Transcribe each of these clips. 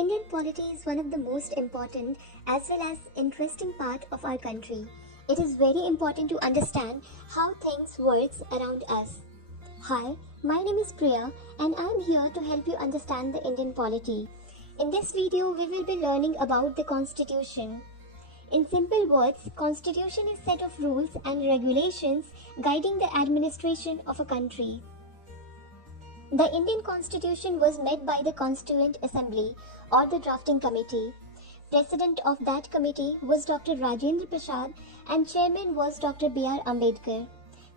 Indian polity is one of the most important as well as interesting part of our country. It is very important to understand how things work around us. Hi, my name is Priya and I am here to help you understand the Indian polity. In this video, we will be learning about the Constitution. In simple words, Constitution is a set of rules and regulations guiding the administration of a country. The Indian Constitution was made by the Constituent Assembly or the Drafting Committee. President of that committee was Dr. Rajendra Prasad and chairman was Dr. B.R. Ambedkar.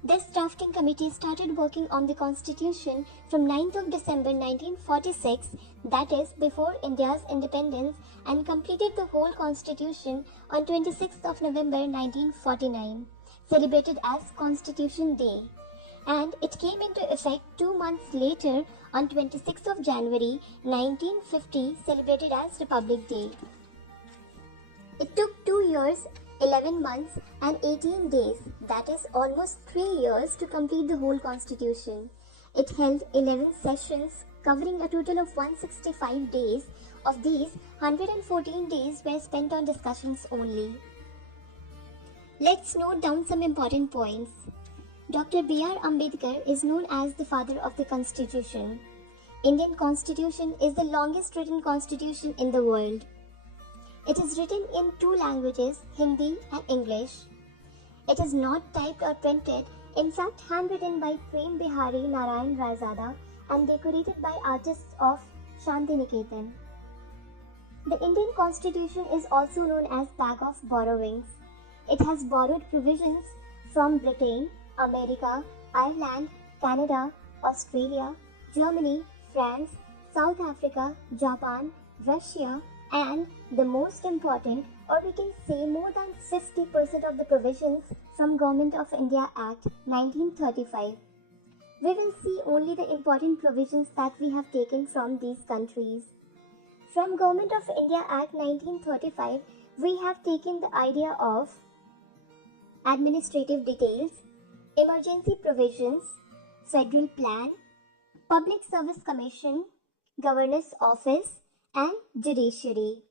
This drafting committee started working on the Constitution from 9th of December 1946, that is before India's independence, and completed the whole Constitution on 26th of November 1949, celebrated as Constitution Day. And it came into effect 2 months later on 26th of January 1950, celebrated as Republic Day. It took 2 years, 11 months and 18 days, that is almost 3 years to complete the whole Constitution. It held 11 sessions covering a total of 165 days. Of these, 114 days were spent on discussions only. Let's note down some important points. Dr. B.R. Ambedkar is known as the father of the Constitution. Indian Constitution is the longest written constitution in the world. It is written in 2 languages, Hindi and English. It is not typed or printed, in fact handwritten by Prem Bihari Narayan Raizada and decorated by artists of Shantiniketan. The Indian Constitution is also known as bag of borrowings. It has borrowed provisions from Britain, America, Ireland, Canada, Australia, Germany, France, South Africa, Japan, Russia, and the most important, or we can say more than 50% of the provisions from Government of India Act 1935. We will see only the important provisions that we have taken from these countries. From Government of India Act 1935, we have taken the idea of administrative details, emergency provisions, federal plan, public service commission, governor's office, and judiciary.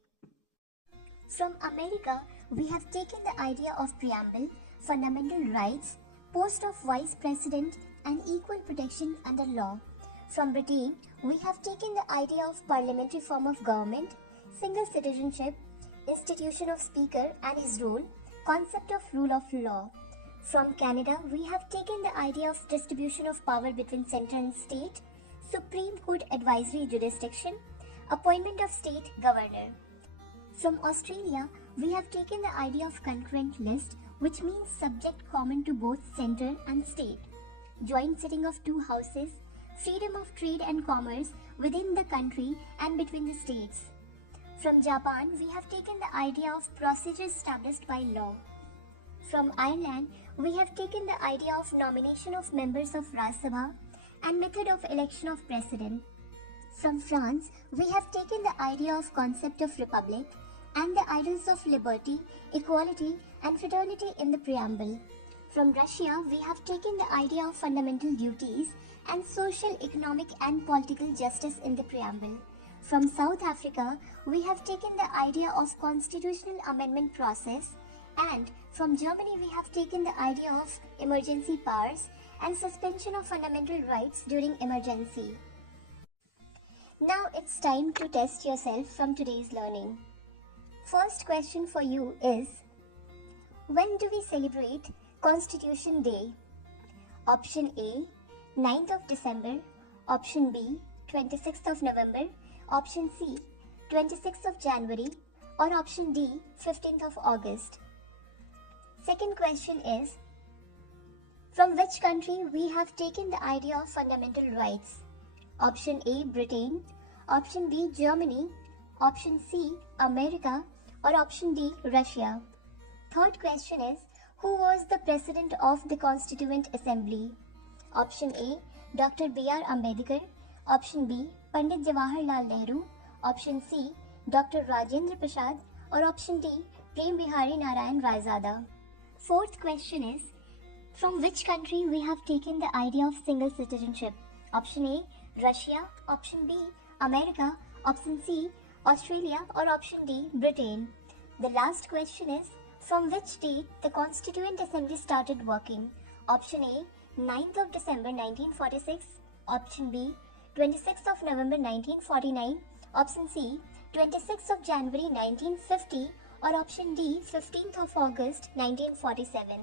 From America, we have taken the idea of preamble, fundamental rights, post of vice president, and equal protection under law. From Britain, we have taken the idea of parliamentary form of government, single citizenship, institution of speaker and his role, concept of rule of law. From Canada, we have taken the idea of distribution of power between center and state, Supreme Court advisory jurisdiction, appointment of state governor. From Australia, we have taken the idea of concurrent list, which means subject common to both center and state, joint sitting of 2 houses, freedom of trade and commerce within the country and between the states. From Japan, we have taken the idea of procedures established by law. From Ireland, we have taken the idea of nomination of members of Raj Sabha and method of election of president. From France, we have taken the idea of concept of republic and the ideals of liberty, equality and fraternity in the preamble. From Russia, we have taken the idea of fundamental duties and social, economic and political justice in the preamble. From South Africa, we have taken the idea of constitutional amendment process, and from Germany we have taken the idea of emergency powers and suspension of fundamental rights during emergency. Now it's time to test yourself from today's learning. First question for you is, when do we celebrate Constitution Day? Option A, 9th of December, option B, 26th of November, option C, 26th of January, or option D, 15th of August. Second question is, from which country we have taken the idea of fundamental rights? Option A, Britain, option B, Germany, option C, America, or option D, Russia. Third question is, who was the president of the Constituent Assembly? Option A, Dr. B.R. Ambedkar, option B, Pandit Jawaharlal Nehru, option C, Dr. Rajendra Prasad, or option D, Prem Bihari Narayan Raizada. Fourth question is, from which country we have taken the idea of single citizenship? Option A, Russia, option B, America, option C, Australia, or option D, Britain? The last question is, from which date the Constituent Assembly started working? Option A, 9th of December 1946. Option B, 26th of November 1949. Option C, 26th of January 1950. Or option D, 15th of August 1947.